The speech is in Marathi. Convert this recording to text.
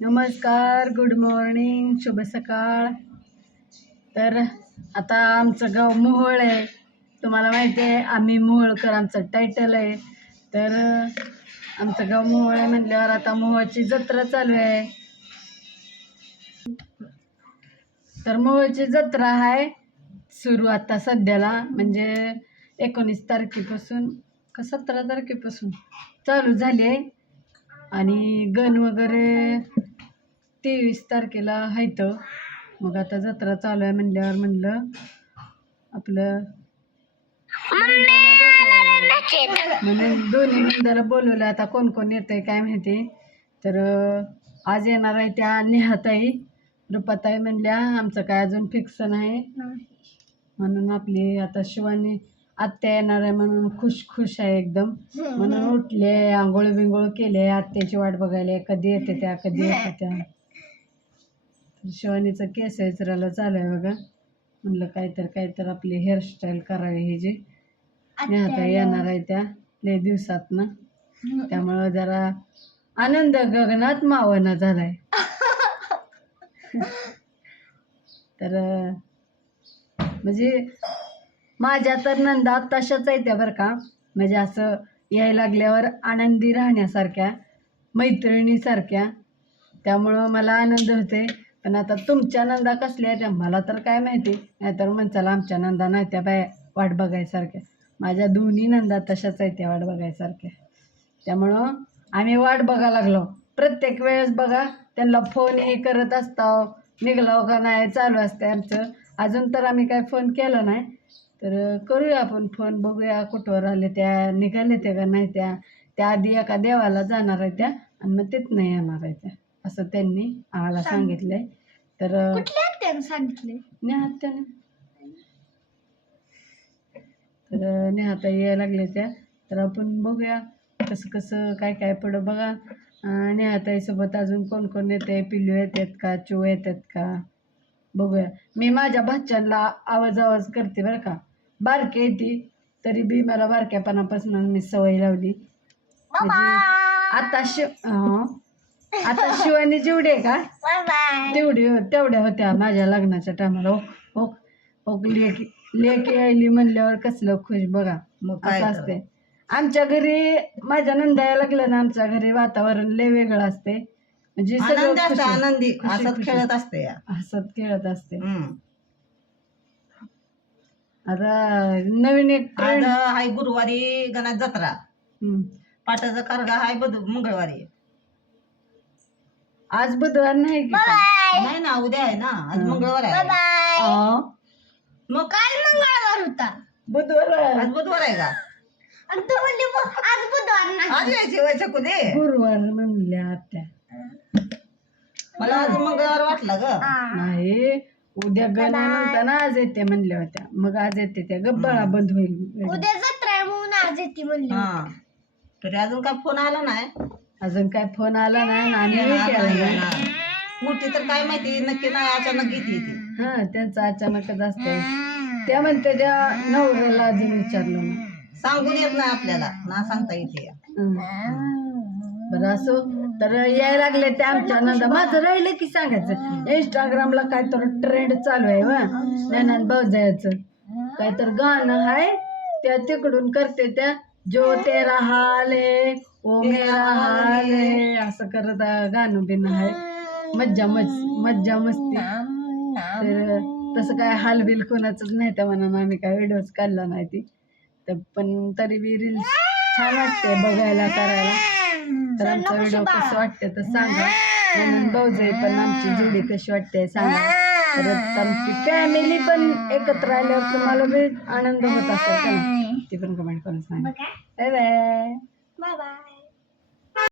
नमस्कार, गुड मॉर्निंग, शुभ सकाळ. तर आता आमचं गाव मोहोळ आहे. तुम्हाला माहिती आहे आम्ही मोहोळकर, आमचं टायटल आहे. तर आमचं गाव मोहोळ आहे म्हटल्यावर आता मोहोळची जत्रा चालू आहे. तर मोहोळची जत्रा आहे सुरू आता सध्याला, म्हणजे 19 तारखेपासून का 17 तारखेपासून चालू झाली आहे. आणि गण वगैरे 23 तारखेला आहेत. मग आता जत्रा चालू आहे म्हणल्यावर म्हणलं आपलं म्हणून दोन्ही नंदाला बोलवलं. आता कोण कोण येतंय काय माहिती. तर आज येणार आहे त्या नेहाताई, रुपाताई म्हणल्या. आमचं काय अजून फिक्स नाही, म्हणून आपली आता शिवानी आत्या येणार आहे म्हणून खुश आहे एकदम. म्हणून उठले, आंघोळ बिंघोळ केले, आत्याची वाट बघायला कधी येते त्या. शिवानीचं केस विचारायला चालू आहे बघा. म्हणलं काहीतर आपली हेअरस्टाईल करावी. ही जी नेहाता येणार आहे त्या लय दिवसातनं, त्यामुळं जरा आनंद गगनात मावना झालाय. तर म्हणजे माझ्या तर नंदा तशाच आहे त्या बरं का. म्हणजे असं यायला लागल्यावर आनंदी राहण्यासारख्या, मैत्रिणीसारख्या. त्यामुळं मला आनंद होते. पण आता तुमच्या नंदा कसल्या आहेत मला तर काय माहिती. नाहीतर म्हणचाला आमच्या नंदा नाही त्या बाय वाट बघायसारख्या. माझ्या दोन्ही नंदा तशाच आहेत त्या वाट बघायसारख्या. त्यामुळं आम्ही वाट बघायला लागलो. प्रत्येक वेळेस बघा त्यांना फोन हे करत असतो, निघालो का नाही चालू असते आमचं. अजून तर आम्ही काय फोन केला नाही. तर करूया आपण फोन, बघूया कुठवर आले त्या, निघाले त्या का नाही त्या आधी एका देवाला जाणार आहे त्या आणि मग तिथनं येणार आहे त्या, असं त्यांनी आम्हाला सांगितलंय. तर सांगितले नेहात्याने. तर नेहाता यायला लागले त्या. तर आपण बघूया कसं काय पुढं बघा. नेहाताईसोबत अजून कोण कोण येते, पिल्लू येतात का, चू येतात का बघूया. मी माझ्या भाच्यांना आवाज करते बरं का. बारके येते तरी बी मला बारक्यापणापासून मी सवय लावली. म्हणजे आता शिवानी जेवढी आहे का तेवढ्या होत्या माझ्या लग्नाच्या टायमाला. लेक यायली म्हणल्यावर कसलं खुश बघा. असं असते आमच्या घरी. माझ्या नंदाया लागलं ना, आमच्या घरी वातावरण लय वेगळं असते. म्हणजे सगळं आनंदी हसत खेळत असते. आता नवीन एक हाय गुरुवारी गणात जत्रा, पाटाचा कारगा हाय मंगळवारी. आज बुधवार नाही की नाही ना, उद्या आहे ना. आज मंगळवार आहे. मग काल मंगळवार होता, आज बुधवार आहे का? आणि तू म्हणली आज बुधवार नाही. आज यायची व्हायचं कुठे गुरुवार म्हणल्या आत्या. मला आज मंगळवार वाटला ग. नाही, उद्या गण म्हणताना आज येते म्हणल्या होत्या. मग आज येते त्या गब्बाळा बंद होईल. उद्या जत्रा आहे म्हणून आज येते म्हणली. तरी अजून काय फोन आला नाही. अजून काय फोन आला नाही आणि मोठी तर काय माहिती नक्की नाही, अचानक येते ती. त्यांचं अचानकच असतंय. त्या म्हणते त्या नवऱ्याला अजून विचारलं ना, सांगून येत नाही आपल्याला ना, सांगता येते. बरं असो. तर यायला लागले ते आमच्या नंदा. माझं राहिलं की सांगायचं, इंस्टाग्रामला काय तर ट्रेंड चालू आहे वा नैनान भाऊजायचं काय तर गाणं आहे. त्या तिकडून करते त्या, जो तेरा हाल है ओ मेरा हाल है, असं करत गाणं बिणं आहे. मज्जा मस्ती. तर तसं काय हालबिल कोणाचंच नाही त्या म्हणून आम्ही काय व्हिडिओज काढला नाही ती. तर पण तरी बी रील्स छान वाटते बघायला करायला. तर आमचा व्हिडिओ कसं वाटतं तर सांगा. म्हणून भाऊजाई पण आमची जोडी कशी वाटते सांगा. परत आमची फॅमिली पण एकत्र आल्यावर तुम्हाला बी आनंद होत असेल का, ती पण कमेंट करून सांगा. Bye bye.